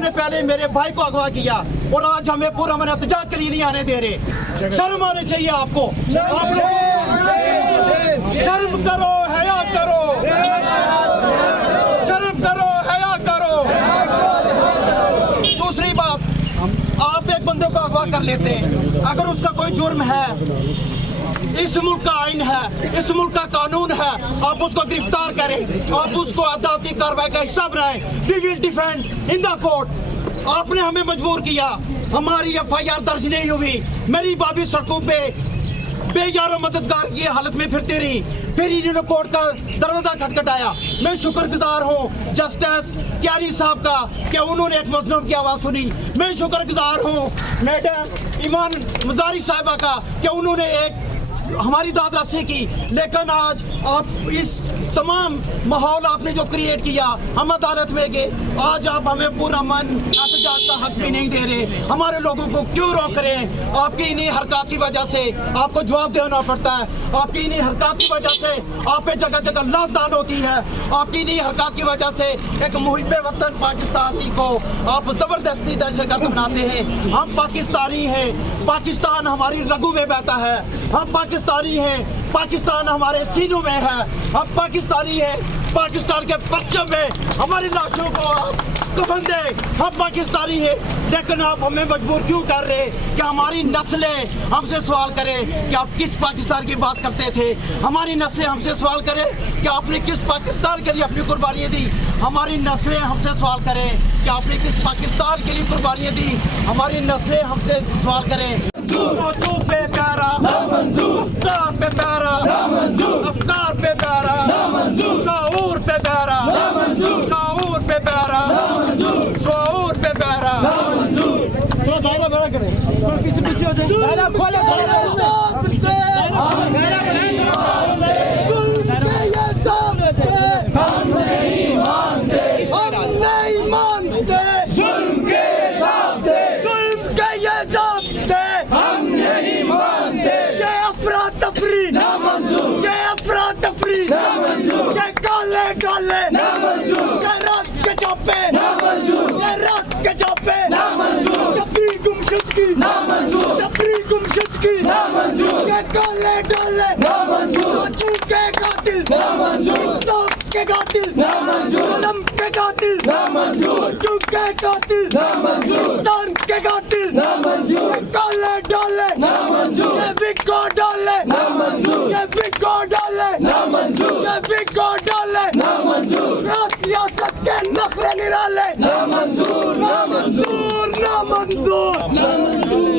इन्होंने पहले मेरे भाई को अगवा किया और आज हमें पूरा मन एहतजाज के लिए नहीं आने दे रहे। शर्म आनी चाहिए आपको। आप शर्म करो, हया करो, शर्म करो, हया करो। दूसरी बात, आप एक बंदे को अगवा कर लेते हैं, अगर उसका कोई जुर्म है, इस मुल्क का आइन है, इस मुल्क का कानून है, आप उसको गिरफ्तार करें, आप उसको अदालती कार्रवाई का हिस्सा बनाएं। We will defend in the court. आपने हमें मजबूर किया, हमारी FIR दर्ज नहीं हुई, मेरी भाभी सड़कों पे बेयारो मददगार की हालत में फिरती रही, फिर इन्होंने कोर्ट का दरवाजा खटखटाया। मैं शुक्रगुजार हूँ जस्टिस क्यारी साहब का कि उन्होंने एक मजलूम की आवाज़ सुनी। मैं शुक्रगुजार हूँ मैडम ईमान मजारी साहिबा का कि उन्होंने एक हमारी दाद रस्सी की। लेकिन आज आप इस तमाम माहौल आपने जो क्रिएट किया, हम अदालत में गए, आज आप हमें पूरा मन एहतजाज का हक भी नहीं दे रहे। हमारे लोगों को क्यों रोक रहे हैं? आपकी इन्हीं हरकत की वजह से आपको जवाब देना पड़ता है। आपकी इन्हीं हरकत की वजह से आप पे जगह जगह लॉकडाउन होती है। आपकी इन्हीं हरकत की वजह से एक मुहिब्बे वतन पाकिस्तानी को आप जबरदस्ती दहशतगर्द बनाते हैं। हम पाकिस्तानी हैं, पाकिस्तान हमारी रगों में बहता है। हम पाकिस्तानी हैं, पाकिस्तान हमारे सीनों में है। हम पाकिस्तानी हैं, पाकिस्तान के परचम में हमारी लाशों को आप कफन दे। हम पाकिस्तानी हैं, लेकिन आप हमें मजबूर क्यों कर रहे हैं कि हमारी नस्लें हमसे सवाल करें कि आप किस पाकिस्तान की बात करते थे। हमारी नस्लें हमसे सवाल करें कि आपने किस पाकिस्तान के लिए अपनी कुर्बानियाँ दी। हमारी नस्लें हमसे सवाल करें कि आपने किस पाकिस्तान के लिए कुर्बानियाँ दी। हमारी नस्लें हमसे सवाल करें। पे प्यारा अफकार पे प्यारा, अफकार पे प्यारा, शऊर पे प्यारा, शऊर पे प्यारा, शऊर पे प्यारा। थोड़ा दायरा बड़ा करें, पीछे पीछे हो जाए, दायरा खोले, हम नहीं मानते, हम नहीं मानते जुल्म के सामने, जुल्म के ये सामने हम नहीं मानते। ये अफरा तफरी ना मंजूर, ये अफरा तफरी ना मंजूर, ये काले काले ना मंजूर, ये रात के छापे ना मंजूर, ये रात के छापे ना मंजूर, जबरी गुमशुदगी ना मंजूर, जबरी गुमशुदगी ना मंजूर, ये काले डाले ना मंजूर, के कातिल ना मंजूर, के कातिल ना मंजूर, कलम के कातिल ना मंजूर, चुप के कातिल ना मंजूर, दान के कातिल ना मंजूर, काले डाले ना मंजूर, ये बिको डाले ना मंजूर, ये बिको डाले ना मंजूर, ये बिको डाले ना मंजूर, सियासत के नखरे निराले ना मंजूर, ना मंजूर, ना मंजूर, ना मंजूर।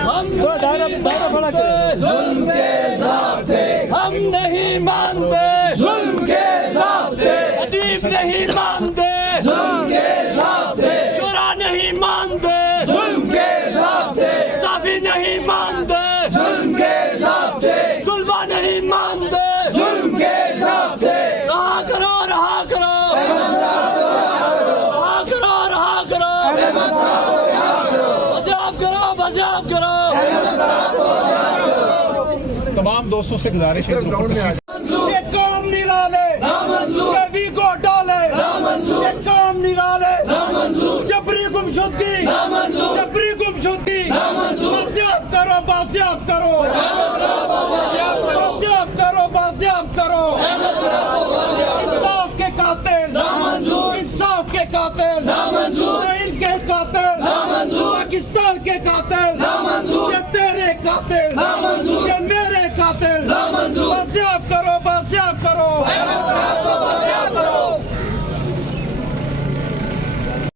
हम दायरा बड़ा करें। जुल्म के ज़ाब्ते हम नहीं मानते, जुल्म के ज़ाब्ते अदीब नहीं मानते, जुल्म के ज़ाब्ते शुरा नहीं मानते, जुल्म के ज़ाब्ते साफी नहीं मानते, जुल्म के ज़ाब्ते गुलबा नहीं मानते, जुल्म के ज़ाब्ते रहा करो, रहा करो, रहा करो, रहा करो, बचाव करो, बचाव करो। तमाम दोस्तों से गुजारिश है ये काम निराले ना मंजूर, ये वीगो डाले ना मंजूर, ये काम निराले ना मंजूर, जबरी गुमशुदगी ना मंजूर, जबरी गुमशुदगी ना मंजूर, बाजियाब करो, बाजियाब करो, बाजियाब करो, बाजियाब करो, इंसाफ के कातिल ना मंजूर, इंसाफ के कातिल ना मंजूर, इनके कातिल ना मंजूर, पाकिस्तान के कातिल ना मंजूर, ये तेरे कातिल ना